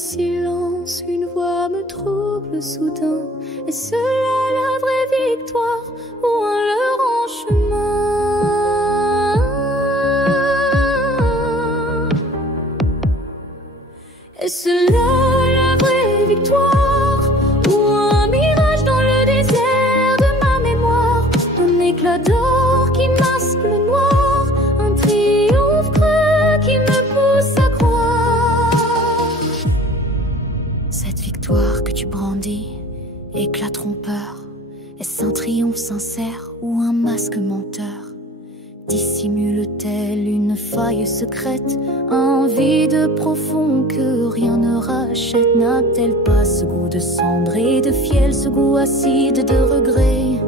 silence, une voix me trouble soudain. Est-ce là la vraie victoire ou un leurre en chemin? Est-ce là la vraie victoire ou un mirage dans le désert de ma mémoire? Un éclat d'or qui masque le noir, un triomphe creux qui me pousse à croire. Cette victoire que tu brandis, éclat trompeur, est-ce un triomphe sincère ou un masque menteur? Dissimule-t-elle une faille secrète, un vide profond que rien ne rachète? N'a-t-elle pas ce goût de cendre et de fiel, ce goût acide de regret,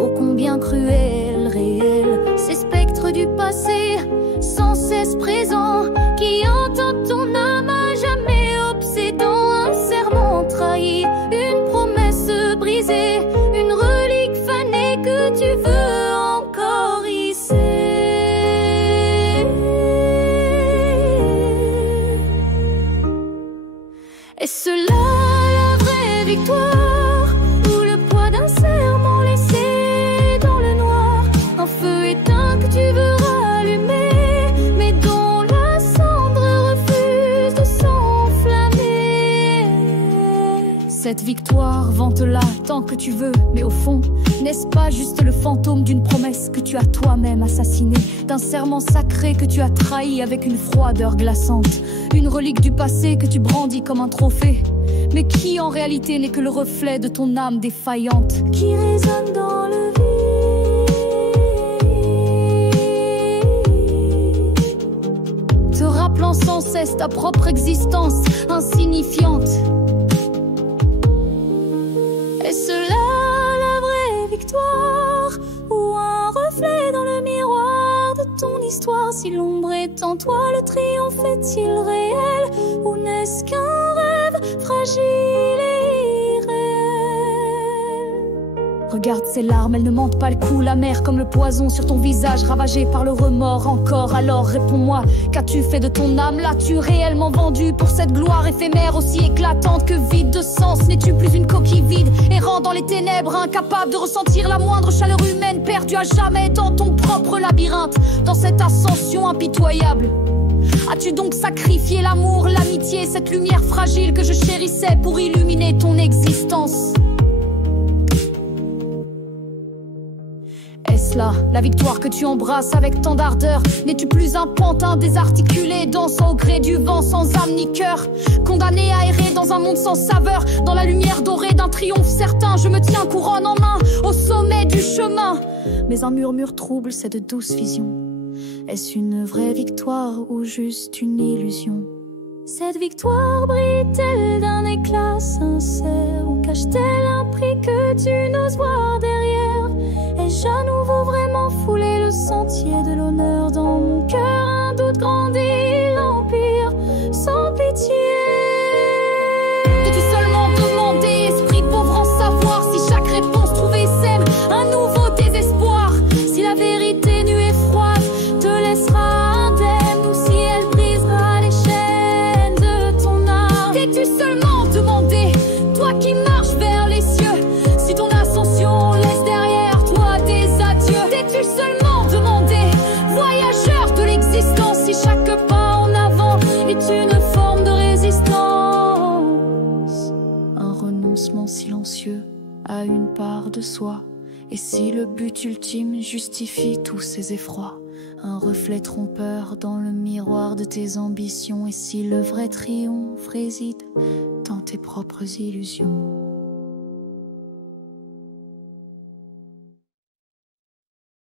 ô combien cruel, réel? Ces spectres du passé, sans cesse présents, qui hantent ton âme à jamais obsédant. Un serment trahi, une promesse brisée, une relique fanée que tu veux encore hisser. Est-ce là la vraie victoire ou le poids d'un serment laissé dans le noir? Un feu éteint que tu veux rallumer, mais dont la cendre refuse de s'enflammer. Cette victoire, vante-la tant que tu veux, mais au fond, n'est-ce pas juste le fantôme d'une promesse que tu as toi-même assassinée, d'un serment sacré que tu as trahi avec une froideur glaçante, une relique du passé que tu brandis comme un trophée, mais qui en réalité n'est que le reflet de ton âme défaillante, qui résonne dans le vide, te rappelant sans cesse ta propre existence insignifiante. Est-ce là la vraie victoire ou un reflet dans le miroir de ton histoire? Si l'ombre est en toi, le triomphe est-il réel ou n'est-ce qu'un rêve fragile et irréel? Regarde ces larmes, elles ne mentent pas le coup, la mer comme le poison sur ton visage ravagé par le remords encore. Alors réponds-moi, qu'as-tu fait de ton âme? L'as-tu réellement vendue pour cette gloire éphémère aussi éclatante que vide de sens? N'es-tu plus une coquille vide, errant dans les ténèbres, incapable de ressentir la moindre chaleur humaine, perdu à jamais dans ton propre labyrinthe, dans cette ascension impitoyable? As-tu donc sacrifié l'amour, l'amitié, cette lumière fragile que je chérissais pour illuminer ton existence? Est-ce là la victoire que tu embrasses avec tant d'ardeur? N'es-tu plus un pantin désarticulé, dansant au gré du vent, sans âme ni cœur, condamné à errer dans un monde sans saveur? Dans la lumière dorée d'un triomphe certain, je me tiens couronne en main au sommet du chemin, mais un murmure trouble cette douce vision. Est-ce une vraie victoire ou juste une illusion? Cette victoire brille-t-elle d'un éclat sincère ou cache-t-elle un prix que tu n'oses voir derrière? Ai-je à nouveau vraiment foulé le sentier de l'honneur? Dans mon cœur un doute grandit, l'empire sans pitié. Peux-tu seulement demander, esprit pauvre en savoir, si chaque réponse trouvée sème un nouveau désespoir? Si la vérité nue et froide te laissera indemne, ou si elle brisera les chaînes de ton âme? T'es-tu seulement demandé, toi qui marches vers les cieux, si ton ascension laisse derrière toi des adieux? T'es-tu seulement demandé, voyageur de l'existence, si chaque pas en avant est une forme de résistance? Un renoncement silencieux à une part de soi. Et si le but ultime justifie tous ces effrois? Un reflet trompeur dans le miroir de tes ambitions. Et si le vrai triomphe réside dans tes propres illusions?